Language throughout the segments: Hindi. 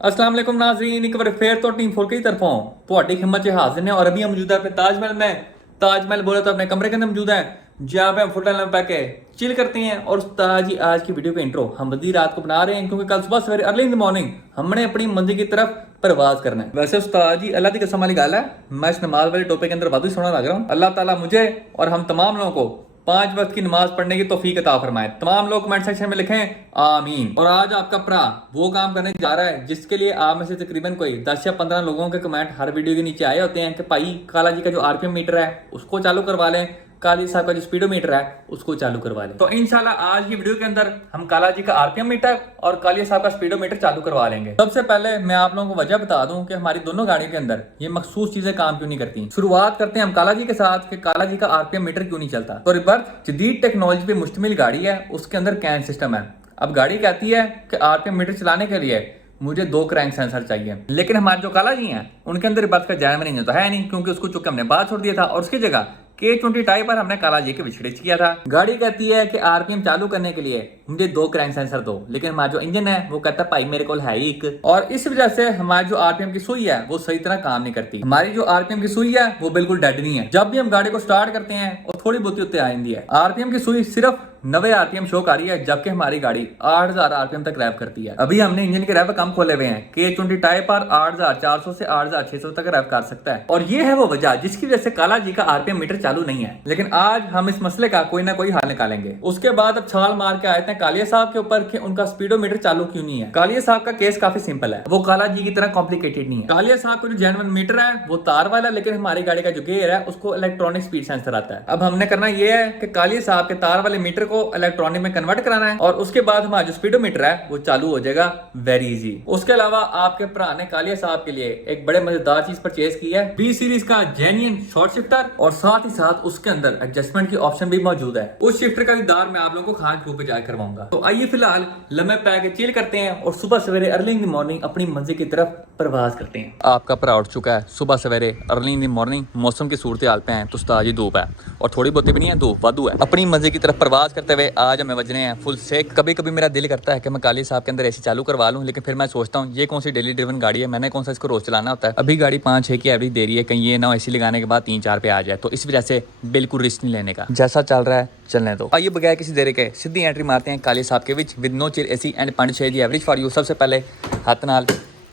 अस्सलाम वालेकुम नाज़रीन, एक बार फिर तो टीम 4 की तरफों ਤੁਹਾਡੀ खिदमत से हाजिर हैं और अभी हम मौजूद है अपने ताजमहल में। ताजमहल बोले तो अपने कमरे के अंदर मौजूद है, जहाँ पे हम फुल टाइम पैके चिल करते हैं। और उस्ताद जी आज की वीडियो का इंट्रो हम बदी रात को बना रहे हैं, क्योंकि कल सुबह सवेरे अर्ली इन द मॉर्निंग हमने अपनी मंजिल की तरफ परवाज करना है। वैसे उस्ताद जी अल्लाह की कसम वाली गाल है, मैं इस नमाज वाले टोपे के अंदर वादू सोना लग रहा हूँ। अल्लाह ताला मुझे और हम तमाम लोगों को 5 वक्त की नमाज पढ़ने की तौफीक अता फरमाए। तमाम लोग कमेंट सेक्शन में लिखें आमीन। और आज आपका भरा वो काम करने जा रहा है जिसके लिए आप में से तकरीबन कोई 10 या 15 लोगों के कमेंट हर वीडियो के नीचे आए होते हैं कि भाई काला जी का जो आरपीएम मीटर है उसको चालू करवा लें, काली साहब का जो स्पीडोमीटर है उसको चालू करवा लें। तो इंशाल्लाह आज की वीडियो के अंदर हम काला जी का आरपीएम मीटर और कालिया साहब का स्पीडोमीटर चालू करवा लेंगे। सबसे पहले मैं आप लोगों को वजह बता दूं कि हमारी दोनों गाड़ियों के अंदर ये मखसूस चीजें काम क्यों नहीं करती। शुरुआत करते हैं हम काला जी के साथ कि काला जी का आरपीएम मीटर क्यों नहीं चलता। तो रिबर्थ जदीद टेक्नोलॉजी पे मुश्तमिल गाड़ी है, उसके अंदर कैन सिस्टम है। अब गाड़ी कहती है कि आरपीएम मीटर चलाने के लिए मुझे 2 क्रैंक सेंसर चाहिए, लेकिन हमारे जो काला जी हैं उनके अंदर रिबर्थ का जैन नहीं होता है नहीं, क्योंकि उसको चुके हमने बाहर छोड़ दिया था और उसकी जगह K20 टाइप पर हमने काला जी के विछड़े किया था। गाड़ी कहती है कि आरपीएम चालू करने के लिए मुझे 2 क्रैंक सेंसर दो, लेकिन हमारा जो इंजन है वो कहता है भाई मेरे को है ही एक। और इस वजह से हमारी जो आरपीएम की सुई है वो सही तरह काम नहीं करती। हमारी जो आरपीएम की सुई है वो बिल्कुल डेड नहीं है। जब भी हम गाड़ी को स्टार्ट करते हैं और थोड़ी बहुत उत्ते आ जाती है, आरपीएम की सुई सिर्फ 90 आरपीएम शो कर रही है, जबकि हमारी गाड़ी 8000 आरपीएम तक रैप करती है। अभी हमने इंजन के रैप कम खोले हुए हैं, K20 टाइप पर 8400 से 8600 तक रैप कर सकता है। और ये है वो वजह जिसकी वजह से काला जी का आरपीएम मीटर चालू नहीं है। लेकिन आज हम इस मसले का कोई ना कोई हल निकालेंगे। उसके बाद अब छाल मार के आए थे कालिया साहब के ऊपर कि उनका स्पीडोमीटर चालू क्यों नहीं है। कालिया साहब का केस काफी सिंपल है, वो काला जी की तरह कॉम्प्लिकेटेड नहीं है। कालिया साहब का जो जेन्युइन मीटर है वो तार वाला, लेकिन हमारी गाड़ी का जो गेयर है उसको इलेक्ट्रॉनिक स्पीड सेंसर आता है। अब हमने करना ये है कि कालिया साहब के तार वाले मीटर को इलेक्ट्रॉनिक में कन्वर्ट कराना है और उसके बाद हमारा जो स्पीडोमीटर है वो चालू हो जाएगा वेरी इजी। उसके अलावा आपके भरा ने कालिया साहब के लिए एक बड़े मजेदार चीज परचेज की है, बी सीरीज का जेन्युइन शॉर्ट शिफ्टर, और साथ ही साथ उसके अंदर एडजस्टमेंट की ऑप्शन भी मौजूद है। उस शिफ्टर का भी दार मैं आप लोगों को खान ग्रुप पे जाकर करवाऊंगा। तो आइए फिलहाल लम्बे पै के चिल करते हैं और सुबह सवेरे अर्ली इन द मॉर्निंग अपनी मंजिल की तरफ प्रवास करते हैं। आपका भरा उठ चुका है सुबह सवेरे अर्ली इन द मॉर्निंग। मौसम की सूरत हाल पे है तो ताजी धूप है और थोड़ी बहुत भी नहीं है, धूप वादू है। अपनी मंजिल की तरफ प्रवास करते हुए आज हमें बजने हैं फुल सेक। कभी कभी मेरा दिल करता है कि मैं काली साहब के अंदर एसी चालू करवा लूं, लेकिन फिर मैं सोचता हूँ ये कौन सी डेली ड्रिवन गाड़ी है, मैंने कौन सा इसको रोज चलाना होता है। अभी गाड़ी 5-6 की एवरेज दे रही है, कहीं ये ना एसी लगाने के बाद 3-4 पे आ जाए, तो इस वजह से बिल्कुल रिस्क नहीं लेने का। जैसा चल रहा है चलने दो। आइए बगैर किसी देरी के सीधी एंट्री मारते हैं काली साहब के which with no chill AC and 5-6 the average for you. सबसे पहले हाथ नाल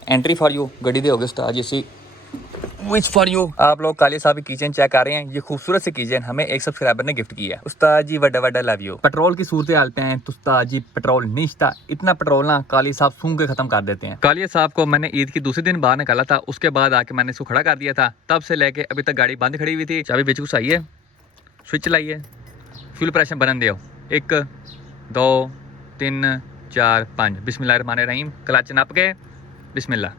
एंट्री फॉर यू गड्डी दे होगे स्टार जैसी विच फॉर यू। आप लोग काली साहब की किचन चेक कर रहे हैं। ये खूबसूरत सी किचन हमें एक सब्सक्राइबर ने गिफ्ट की है। उस्ताद जी वड्डा वड्डा लव यू। पेट्रोल की सूरत हाल पे हैं तो उस्ताद जी पेट्रोल नहीं था, इतना पेट्रोल ना काली साहब सूंघ के खत्म कर देते हैं। काली साहब को मैंने ईद की दूसरे दिन बाहर निकाला था, उसके बाद आके मैंने इसको खड़ा कर दिया था। तब से लेके अभी तक गाड़ी बंद खड़ी हुई थी। चाबी बेच घुसाइए, स्विच लाइए, फ्यूल प्रेशर बनन दियो, 1 2 3 4 5 बिस्मिल्लाहिर्रहमानिर्रहीम। क्लच नप के बिस्मिल्लाह।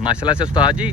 माशाल्लाह से उस्ताद जी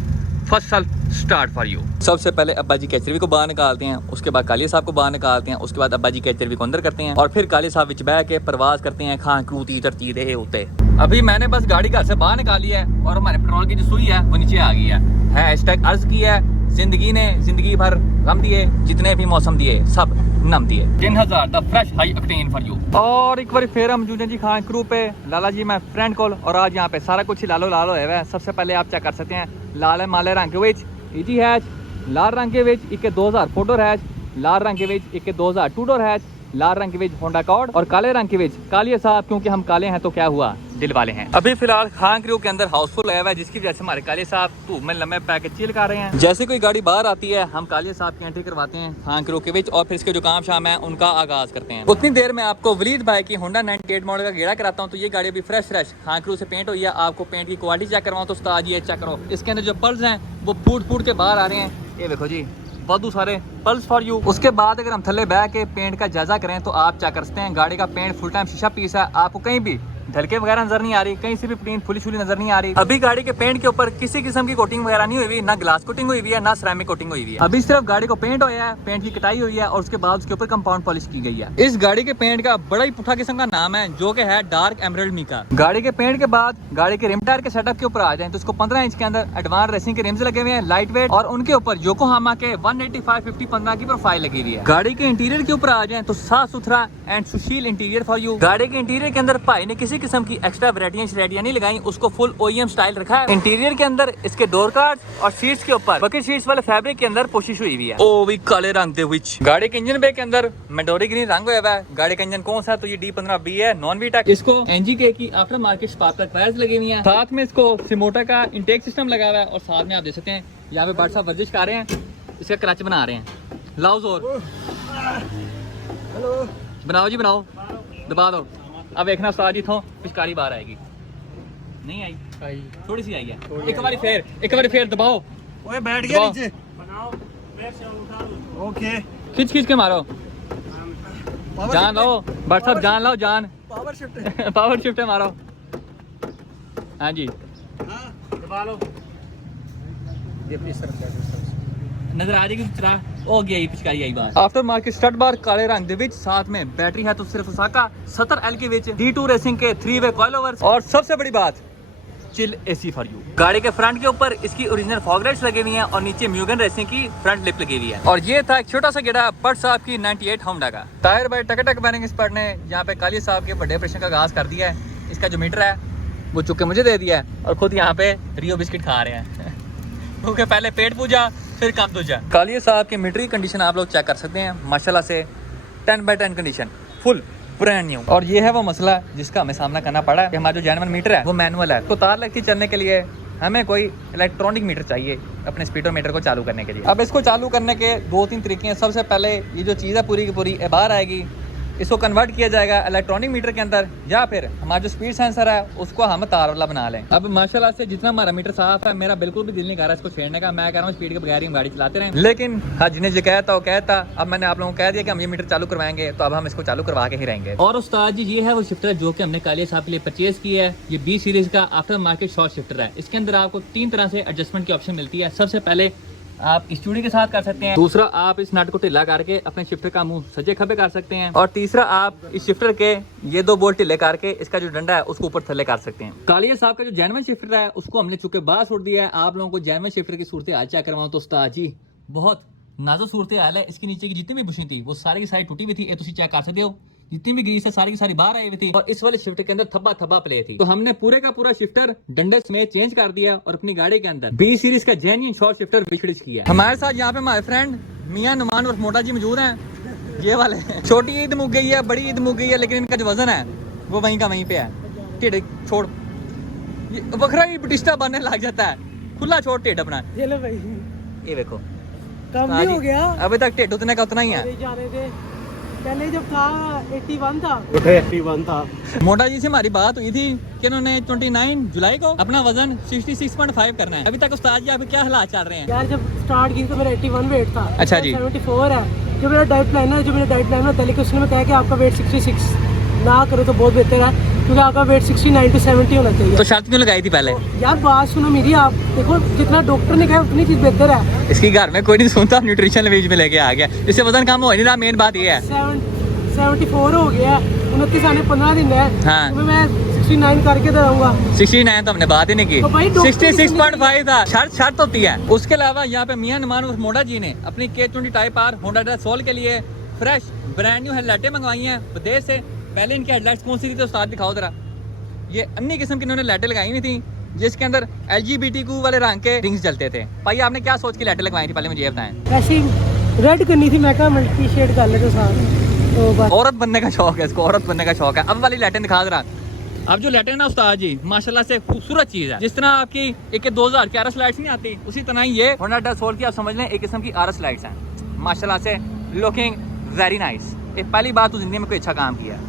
फर्स्ट साल स्टार्ट फॉर यू। सबसे पहले अब्बा जी कैचरवी को बाहर निकालते हैं, उसके बाद कालिया साहब को बाहर निकालते हैं, उसके बाद अब्बा जी कैचरवी को अंदर करते हैं और फिर कालिया साहब विच बह के प्रवास करते हैं खां क्रूती तरती दे होते। अभी मैंने बस गाड़ी घर से बाहर निकाली है और हमारे पेट्रोल की जो सुई है वो नीचे आ गई है। हैशटैग अर्ज की है, जिंदगी ने जिंदगी भर गम दिए, जितने भी मौसम दिए सब नम दिए। 3000 the fresh high octane for you. और एक बार फिर हम जूने जी खान क्रू पे लाला जी मैं फ्रेंड कॉल, और आज यहाँ पे सारा कुछ ही लालो लाल होया है। सबसे पहले आप चेक कर सकते हैं लाल माले रंग के विच इजी हैच, लाल रंग के विच एक 2000 4 डोर हैच, लाल रंग के विच एक 2000 2 डोर हैच, लाल रंग के विच होंडा अकॉर्ड, और काले रंग के विच कालिया साहब, क्योंकि हम काले हैं तो क्या हुआ दिल वाले हैं। अभी फिलहाल खान क्रू के अंदर हाउसफुल आया हुआ है, जिसकी वजह से हमारे कालिया साहब धूप में लम्बे पैके चिल कर रहे हैं। जैसे कोई गाड़ी बाहर आती है हम कालिया साहब की एंट्री करवाते हैं खान क्रू के विच, और फिर इसके जो काम शाम है उनका आगाज करते हैं। उतनी देर में आपको वलीद भाई की होंडा 98 मॉडल का गेड़ा कराता हूँ। तो ये गाड़ी अभी फ्रेश खान क्रू से पेंट हुई है। आपको पेंट की क्वालिटी चेक करवाऊँ तो उस्ताद ये चेक करो, इसके अंदर जो पल्स हैं वो फूट के बाहर आ रहे हैं। ये देखो जी वादू सारे पल्स फॉर यू। उसके बाद अगर हम थल्ले बह के पेंट का जायजा करें तो आप चेक कर सकते हैं गाड़ी का पेंट फुल टाइम शीशा पीस है। आपको कहीं भी ढलके वगैरह नजर नहीं आ रही, कहीं से भी प्लेन फुली शुली नजर नहीं आ रही। अभी गाड़ी के पेंट के ऊपर किसी किस्म की कोटिंग वगैरह नहीं हुई, ना ग्लास कोटिंग हुई है ना सिरेमिक कोटिंग हुई है। अभी सिर्फ गाड़ी को पेंट होया है, पेंट की कटाई हुई है और उसके बाद उसके ऊपर कंपाउंड पॉलिश की गई है। इस गाड़ी के पेंट का बड़ा ही पुठा किस्म का नाम है जो कि है डार्क एमराल्ड मीका। गाड़ी के पेंट के बाद गाड़ी के रिम टायर के सेटअप के ऊपर आ जाए तो इसको 15 इंच के अंदर एडवांस रेसिंग के रिम्स लगे हुए हैं, लाइट वेट, और उनके ऊपर योकोहामा के 185/50/15 की प्रोफाइल लगी हुई है। गाड़ी के इंटीरियर के ऊपर आ जाए तो साफ सुथरा and Sushil interior for you. गाड़ी के इंटीरियर के अंदर भाई ने किसी किसी किस्म की एक्स्ट्रा वैरायटियां नहीं लगाई, उसको फुल OEM स्टाइल रखा है। इंटीरियर के अंदर इसके डोर कार्ड्स और सीट्स के ऊपर बकेट शीट्स वाले फैब्रिक के अंदर कोशिश हुई हुई है, ओ भी काले रंग दे विच। गाड़ी के इंजन बे के अंदर मेडोरी ग्रीन रंग हुआ है। गाड़ी का इंजन कौन सा, तो ये D15B है, नॉन वीटेक। इसको NGK की after market spark plug tyres लगे हुए हैं, साथ में इसको सिमोटा का इंटेक सिस्टम लगा हुआ है और साथ में आप देख सकते हैं यहाँ पे बट साहब वर्जिश कर रहे हैं, इसका क्लच बना रहे हैं। लाओ जोर, बनाओ जी बनाओ, दबा दो। अब देखना उस्ताद जी थो पिचकारी बाहर आएगी, नहीं आई, थोड़ी सी आई है। एक बार फिर दबाओ, ओए बैठ गया नीचे, बनाओ ओके, खींच के मारो, जान लो बट साहब, जान लो, जान पावर शिफ्ट पावर शिफ्ट है, मारो। हाँ जी, दबा लो, ये प्लीज सर नजर आ जाएगी चला, हो गया ये पिचकारी आई बार। आफ्टर मार्केट स्टड बार काले रंग दे विच, साथ में बैटरी है तो सिर्फ उसाका 70L के विच, D2 रेसिंग के 3-वे कॉइल ओवर्स, और सबसे बड़ी बात चिल AC फॉर यू। गाड़ी के फ्रंट के ऊपर इसकी ओरिजिनल फॉग लाइट्स लगे हुई हैं और नीचे म्यूगन रेसिंग की फ्रंट लिप लगी हुई है। और ये था एक छोटा सा गेड़ा बट साहब की 98 होंडा का। टायर बाय टक बैरिंग एक्सपर्ट ने यहाँ पे काली साहब के बड़े ऑपरेशन का आगाज कर दिया है। इसका जो मीटर है वो चुप के मुझे दे दिया है और खुद यहाँ पे रियो बिस्किट खा रहे हैं क्योंकि पहले पेट पूजा फिर काम दूजा। कालिया साहब की मीटर की कंडीशन आप लोग चेक कर सकते हैं, माशाल्लाह से 10/10 कंडीशन, फुल ब्रांड न्यू। और ये है वो मसला जिसका हमें सामना करना पड़ा है कि हमारा जो जेन्युइन मीटर है वो मैनुअल है, तो तार लगती चलने के लिए हमें कोई इलेक्ट्रॉनिक मीटर चाहिए अपने स्पीडोमीटर को चालू करने के लिए। अब इसको चालू करने के 2-3 तरीके हैं। सबसे पहले ये जो चीज़ है पूरी की पूरी बाहर आएगी, इसको कन्वर्ट किया जाएगा इलेक्ट्रॉनिक मीटर के अंदर, या फिर हमारा जो स्पीड सेंसर है उसको हम तार वाला बना लें। अब माशाल्लाह से जितना हमारा मीटर साफ है, मेरा बिल्कुल भी दिल नहीं कर रहा इसको छेड़ने का। मैं कह रहा हूँ स्पीड के बगैर ही हम गाड़ी चलाते रहें, लेकिन हाँ जिन्हें जो कहता वो कहता। अब मैंने आप लोगों को कह दिया कि हम ये मीटर चालू करवाएंगे, तो अब हम इसको चालू करवा के ही रहेंगे। और उस्ताद जी ये है वो शिफ्टर जो कि हमने कालिया साहब के लिए परचेज की है। ये B सीरीज का आफ्टर मार्केट शॉर्ट शिफ्टर है। इसके अंदर आपको 3 तरह से एडजस्टमेंट की ऑप्शन मिलती है। सबसे पहले आप इस चूड़ी के साथ कर सकते हैं, दूसरा आप इस नट को ढीला करके अपने शिफ्टर का मुंह सज्जे खब्बे कर सकते हैं, और तीसरा आप इस शिफ्टर के ये 2 बोल्ट ढीले करके इसका जो डंडा है उसको ऊपर थल्ले कर सकते हैं। कालिया साहब का जो जेन्युइन शिफ्टर है उसको हमने चुके बाहर छोड़ दिया है। आप लोगों को जेन्युइन शिफ्टर की सूरत हाल चेक करवाऊं तो उस्ताद जी बहुत नाजुक सूरत हाल है। इसके नीचे की जितनी भी बुशें थी वो सारी की सारी टूटी हुई थी, ये तुम चेक कर सकते हो। जितनी भी ग्रीस है सारी की सारी बाहर आई हुई थी, और इस वाले शिफ्टर के अंदर थब्बा प्ले थी। तो हमने पूरे का पूरा शिफ्टर डंडे समेत चेंज कर दिया और अपनी गाड़ी के अंदर B सीरीज का जेन्युइन शॉर्ट शिफ्टर विशेष किया। हमारे साथ यहाँ पे हमारे फ्रेंड मियां नुमान और मोटा जी मौजूद हैं। ये वाले छोटी ईद मुक गई है, बड़ी ईद मुक गई है, लेकिन इनका जो वजन है वो वहीं का वहीं पे है। टेढ़ छोड़, बखरा ही बटिस्टा बनने लग जाता है, खुला छोड़ टेढ़ अपना। ये लो भाई, ये देखो कम नहीं हो गया, अभी तक टेढ़ उतने का उतना ही है। पहले जब था 81 था, 81 था। मोटा जी से हमारी बात हुई थी कि उन्होंने 29 जुलाई को अपना वजन 66.5 करना है। अभी तक उस्ताद जी आपके क्या हालात चल रहे हैं? यार जब स्टार्ट की तो मेरा 81 वेट था। अच्छा जी। 74 है जो मेरा डाइट प्लान है, लेकिन उसने कहा कि आपका वेट 66 ना करो तो बहुत बेहतर है, क्योंकि आपका वेट 69 to 70 होना चाहिए। तो शर्त क्यों लगाई थी पहले? यार बात सुनो मेरी, आप देखो जितना डॉक्टर ने कहा उतनी चीज बेहतर है। इसकी घर में कोई नहीं सुनता, न्यूट्रिशन बीच में लेके आ गया, इससे वजन कम हो नहीं रहा। मेन बात ये है 74 हो गया, 29 आने 15 दिन है। हाँ। तो मैं 69 करके तो रहूंगा। 69 तो हमने बात ही नहीं की, तो भाई डॉक्टर 66.5 था। शर्त होती है। उसके अलावा यहाँ पे मियां नुमान और मोटा जी ने अपनी K20 type R Honda soul के लिए फ्रेश ब्रांड न्यू हेडलाइटें मंगवाई हैं विदेश से। पहले इनकी हेडलाइट्स कौन सी थी तो उस्ताद दिखाओ जरा। ये अन्य किस्म की इन्होंने लाइटें लगाई हुई थी जिसके अंदर LGBTQ वाले रंग के रिंग्स जलते थे। भाई आपने क्या सोच के लाइटें लगवाई थी पहले मुझे ये बताएं। ऐसी रेड करनी थी, मैं कहा मल्टी शेड कर ले तो साथ। तो बस औरत बनने का शौक है इसको, औरत बनने का शौक है। अब वाली लाइटें दिखा जरा। अब जो लाइटें ना उस्ताद जी माशाल्लाह से खूबसूरत चीज है। जिस तरह आपकी एक 2000 की RS लाइट्स नहीं आती, उसी तरह ही ये होंडा सोल की आप समझ लें एक किस्म की RS लाइट्स हैं। माशाल्लाह से लुकिंग वेरी नाइस। एक पहली बात तो जिंदगी में कोई अच्छा काम किया।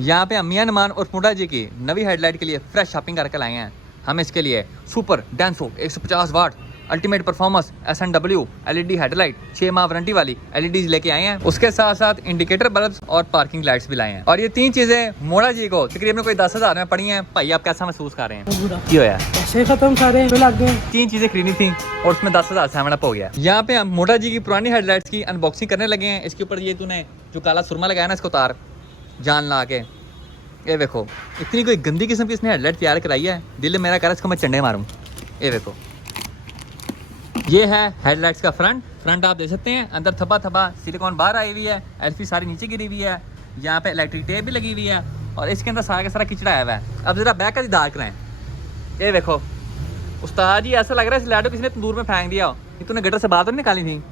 यहाँ पे मियां नुमान और मोटा जी की नवी हेडलाइट के लिए फ्रेश शॉपिंग करके लाए हैं। हम इसके लिए super Denso 150 watt ultimate performance SNW LED headlight 6 माह वारंटी वाली LEDs लेके आए हैं। उसके साथ साथ इंडिकेटर बल्ब्स और पार्किंग लाइट्स भी लाए हैं। और ये 3 चीजें मोड़ा जी को तकरीबन कोई 10,000 में पड़ी हैं। भाई आप कैसा महसूस कर रहे हैं? क्यों है ऐसे खत्म सारे लग गए। 3 चीजें खरीदी थी और उसमें 10,000 सामान अप हो गया। यहाँ पे हम मोटा जी की पुरानी हेडलाइट्स की अनबॉक्सिंग करने लगे हैं। इसके ऊपर ये तूने जो काला सुरमा लगाया ना इसको तार जान ला के, ये देखो इतनी कोई गंदी किस्म की इसने हेडलाइट तैयार कराई है, दिल मेरा कर इसको मैं चंडे मारूं। ये देखो ये है हेडलाइट्स का फ्रंट आप देख सकते हैं। अंदर थब्बा सिलिकॉन बाहर आई हुई है, एलफी सारी नीचे गिरी हुई है। यहाँ पे इलेक्ट्रिक टेप भी लगी हुई है और इसके अंदर सारा का सारा किचड़ा आया हुआ है। अब जरा बैक का दाग कराएं, ये देखो उस्ताद जी ऐसा लग रहा है इस लाइट को किसी ने तंदूर में फेंक दिया हो। ये तूने गटर से बाहर तो नहीं निकाली थी।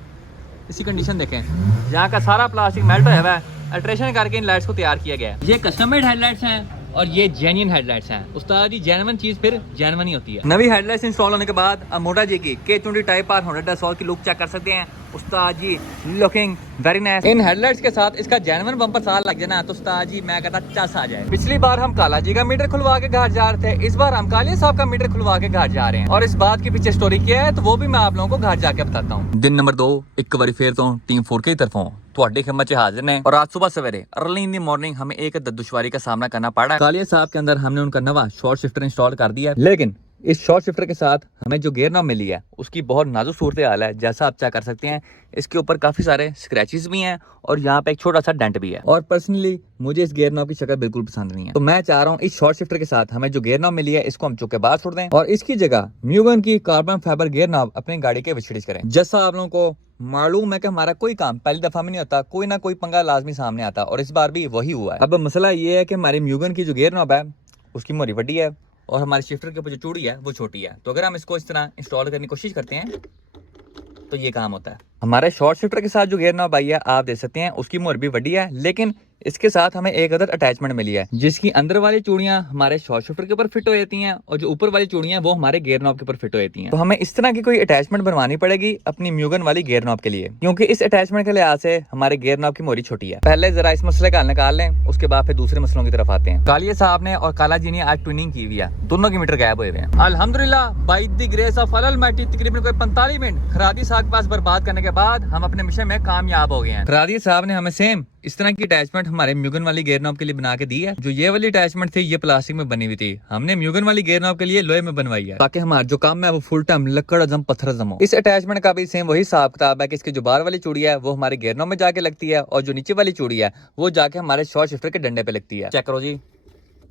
इसकी कंडीशन देखें, यहाँ का सारा प्लास्टिक मेल्ट हुआ है, अल्ट्रेशन करके इन लाइट्स को तैयार किया गया है। ये कस्टम मेड हेडलाइट्स हैं और ये जेन्युइन हेडलाइट्स हैं। उस्ताद जी जेन्युइन चीज फिर जेन्युइन ही होती है। नवी हेडलाइट्स इंस्टॉल होने के बाद अब मोटा जी की K20 टाइप आर 100 की लुक चेक कर सकते हैं। उस्ताद जी लुकिंग वेरी नाइस। इन हेडलाइट्स के साथ इसका जेन्युइन बम्पर साल लग जाना तो उस्ताद जी मैं कहता चस आ जाए। पिछली बार हम काला जी का मीटर खुलवा के घर जा रहे थे, इस बार हम कालिया साहब का मीटर खुलवा के घर जा रहे हैं और इस बात के पीछे स्टोरी क्या है तो वो भी मैं आप लोगों को घर जाके बताता हूँ। दिन नंबर 2 एक बार फिर तो टीम 4 की तरफों ਤੁਹਾਡੀ खिदमत में हाजिर हैं और आज सुबह सवेरे अर्ली इन दी मॉर्निंग हमें एक दुश्वारी का सामना करना पड़ा। कालिया साहब के अंदर हमने उनका नवा शॉर्ट शिफ्टर इंस्टॉल कर दिया, लेकिन इस शॉर्ट शिफ्टर के साथ हमें जो गियर नॉब मिली है उसकी बहुत नाजुक सूरत हाल है। जैसा आप चेक कर सकते हैं इसके ऊपर काफी सारे स्क्रैचेस भी हैं और यहाँ पे एक छोटा सा डेंट भी है और पर्सनली मुझे इस गियर नॉब की शक्ल बिल्कुल पसंद नहीं है। तो मैं चाह रहा हूँ इस शॉर्ट शिफ्टर के साथ हमें जो गियर नॉब मिली है इसको हम चुप के बाहर छोड़ दें और इसकी जगह म्यूगन की कार्बन फाइबर गियर नॉब अपनी गाड़ी के विचड़िज करें। जैसा आप लोगों को मालूम है कि हमारा कोई काम पहली दफा में नहीं होता, कोई ना कोई पंगा लाजमी सामने आता और इस बार भी वही हुआ है। अब मसला ये है कि हमारी म्यूगन की जो गियर नॉब है उसकी मोरी बड़ी है और हमारे शिफ्टर के ऊपर जो चूड़ी है वो छोटी है। तो अगर हम इसको इस तरह इंस्टॉल करने की कोशिश करते हैं तो ये काम होता है। हमारे शॉर्ट शिफ्टर के साथ जो गियर नॉब आई है आप देख सकते हैं उसकी मोर भी बड़ी है, लेकिन इसके साथ हमें एक अदर अटैचमेंट मिली है जिसकी अंदर वाली चूड़ियां हमारे शॉर्ट शिफ्टर के ऊपर फिट हो जाती हैं और जो ऊपर वाली चूड़ियां वो हमारे गियर नॉब के ऊपर फिट हो जाती हैं। तो हमें इस तरह की कोई अटैचमेंट बनवानी पड़ेगी अपनी म्यूगन वाली गियर नॉब के लिए, क्योंकि इस अटैचमेंट के लिहाज से हमारे गियर नॉब की मोरी छोटी है। पहले जरा इस मसले का हल निकाल लें, उसके बाद फिर दूसरे मसलों की तरफ आते हैं। कालिया साहब ने और काला जी ने आज ट्यूनिंग की हुई है, दोनों की मीटर गायब हुए हैं। अल्हम्दुलिल्लाह by the grace of Almighty तकरीबन कोई 45 मिनट खरादी साहब के पास बर्बाद करने के बाद हम अपने मिशन में कामयाब हो गए हैं। खरादी साहब ने हमें सेम इस तरह की अटैचमेंट हमारे म्यूगन वाली गियर नॉब के लिए बना के दी है। जो ये वाली अटैचमेंट थी ये प्लास्टिक में बनी हुई थी, हमने म्यूगन वाली गियर नॉब के लिए लोहे में बनवाई है ताकि हमारा जो काम है वो फुल टाइम लकड़ अजम पत्थर अजम हो। इस अटैचमेंट का भी सेम वही हिसाब किताब है कि इसकी जो बाहर वाली चूड़ी है वो हमारे गियर नॉब में जाके लगती है और जो नीचे वाली चूड़ी है वो जाके हमारे शॉर्ट शिफ्टर के डंडे पे लगती है। चेक करो जी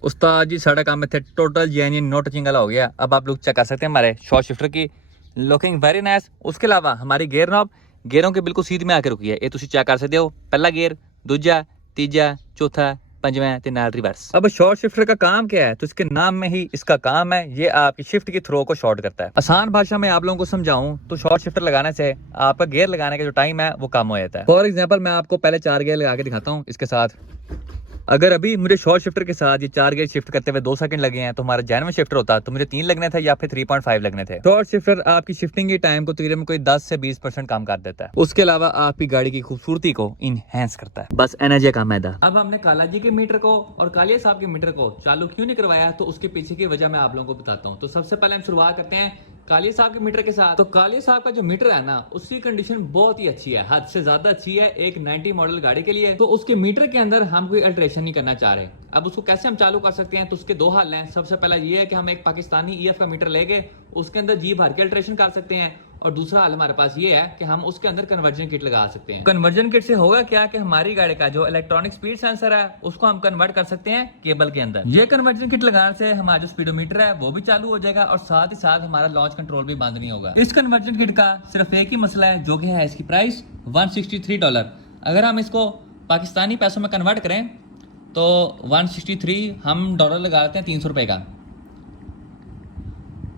उस्ताद जी सारा काम थे टोटल जेन्युइन नो टचिंग वाला हो गया। अब आप लोग चेक कर सकते हैं हमारे शॉर्ट शिफ्टर की लुकिंग वेरी नाइस। उसके अलावा हमारी गियर नॉब गेयरों के बिल्कुल सीध में आके रुकी है, ये तुम चेक कर सकते हो। पहला गेयर, दूजा, तीजा, चौथा, पंजवां ते नाल रिवर्स। अब शॉर्ट शिफ्टर का काम क्या है तो इसके नाम में ही इसका काम है, ये आपकी शिफ्ट की थ्रो को शॉर्ट करता है। आसान भाषा में आप लोगों को समझाऊं तो शॉर्ट शिफ्टर लगाने से आपका गियर लगाने का जो टाइम है वो कम हो जाता है। फॉर एग्जांपल मैं आपको पहले 4 गियर लगा के दिखाता हूँ इसके साथ। अगर अभी मुझे शॉर्ट शिफ्टर के साथ ये 4 गियर शिफ्ट करते हुए 2 सेकंड लगे हैं तो हमारा जेन्युइन शिफ्टर होता तो मुझे 3 लगने थे या फिर 3.5 लगने थे। शॉर्ट शिफ्टर आपकी शिफ्टिंग के टाइम को तकरीबन कोई 10 से 20% कम कर देता है। उसके अलावा आपकी गाड़ी की खूबसूरती को इनहेंस करता है। बस एनर्जी का मैदा। अब हमने काला जी के मीटर को और कालिया साहब के मीटर को चालू क्यों नहीं करवाया तो उसके पीछे की वजह मैं आप लोगों को बताता हूँ। तो सबसे पहले हम शुरुआत करते हैं कालिया साहब के मीटर के साथ। तो कालिया साहब का जो मीटर है ना उसकी कंडीशन बहुत ही अच्छी है, हद से ज्यादा अच्छी है एक 90 मॉडल गाड़ी के लिए। तो उसके मीटर के अंदर हम कोई अल्ट्रेशन नहीं करना चाह रहे। अब उसको कैसे हम चालू कर सकते हैं तो उसके 2 हल हैं। सबसे पहला ये है कि हम एक पाकिस्तानी EF का मीटर लेके उसके अंदर जी भर के अल्ट्रेशन कर सकते हैं और दूसरा हल हमारे पास ये है कि हम उसके अंदर कन्वर्जन किट लगा सकते हैं। कन्वर्जन किट से होगा क्या कि हमारी गाड़ी का जो इलेक्ट्रॉनिक स्पीड सेंसर है उसको हम कन्वर्ट कर सकते हैं केबल के अंदर। ये कन्वर्जन किट लगाने से हमारा जो स्पीडोमीटर है वो भी चालू हो जाएगा और साथ ही साथ हमारा लॉन्च कंट्रोल भी बंद नहीं होगा। इस कन्वर्जन किट का सिर्फ एक ही मसला है जो कि है इसकी प्राइस $163। अगर हम इसको पाकिस्तानी पैसों में कन्वर्ट करें तो 163 हम डॉलर लगा लेते हैं 300 रुपए का,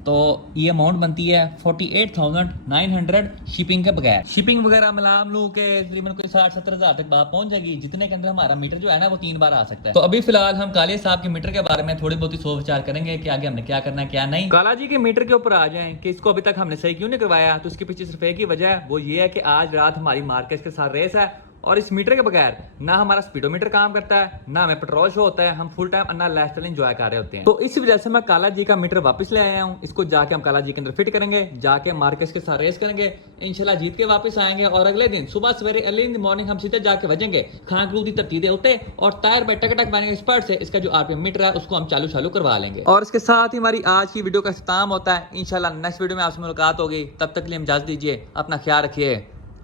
तो ये अमाउंट बनती है 48,900 शिपिंग के बगैर। शिपिंग वगैरह मिलाम लो के तकरीबन कोई 60-70 हज़ार तक बात पहुंच जाएगी, जितने के अंदर हमारा मीटर जो है ना वो 3 बार आ सकता है। तो अभी फिलहाल हम कालिया साहब के मीटर के बारे में थोड़ी बहुत ही सोच विचार करेंगे कि आगे हमने क्या करना है क्या नहीं। काला जी के मीटर के ऊपर आ जाएं कि इसको अभी तक हमने सही क्यों नहीं करवाया तो इसके पीछे सिर्फ एक ही वजह है, वो ये है कि आज रात हमारी मार्केट के साथ रेस है और इस मीटर के बगैर ना हमारा स्पीडोमीटर काम करता है ना हमें पेट्रोल शो होता है, हम फुल टाइम अन्ना लाइफस्टाइल एंजॉय कर रहे होते हैं। तो इस वजह से मैं काला जी का मीटर वापस ले आया हूँ। इसको जाके हम काला जी के अंदर फिट करेंगे, जाके मार्केट के साथ रेस करेंगे, इंशाल्लाह जीत के वापस आएंगे और अगले दिन सुबह सवेरे अर्ली इन द मॉर्निंग हम सीधे जाके बजेंगे खां क्रू दी धरती दे उत्ते और टायर पे टक टक बनेंगे स्पर्ट से इसका जो RPM मीटर है उसको हम चालू करवा लेंगे। और इसके साथ ही हमारी आज की वीडियो का इख्तिताम होता है। इंशाल्लाह नेक्स्ट वीडियो में आपसे मुलाकात होगी, तब तक के लिए हम इजाजत दीजिए, अपना ख्याल रखिए,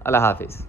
अल्लाह हाफिज।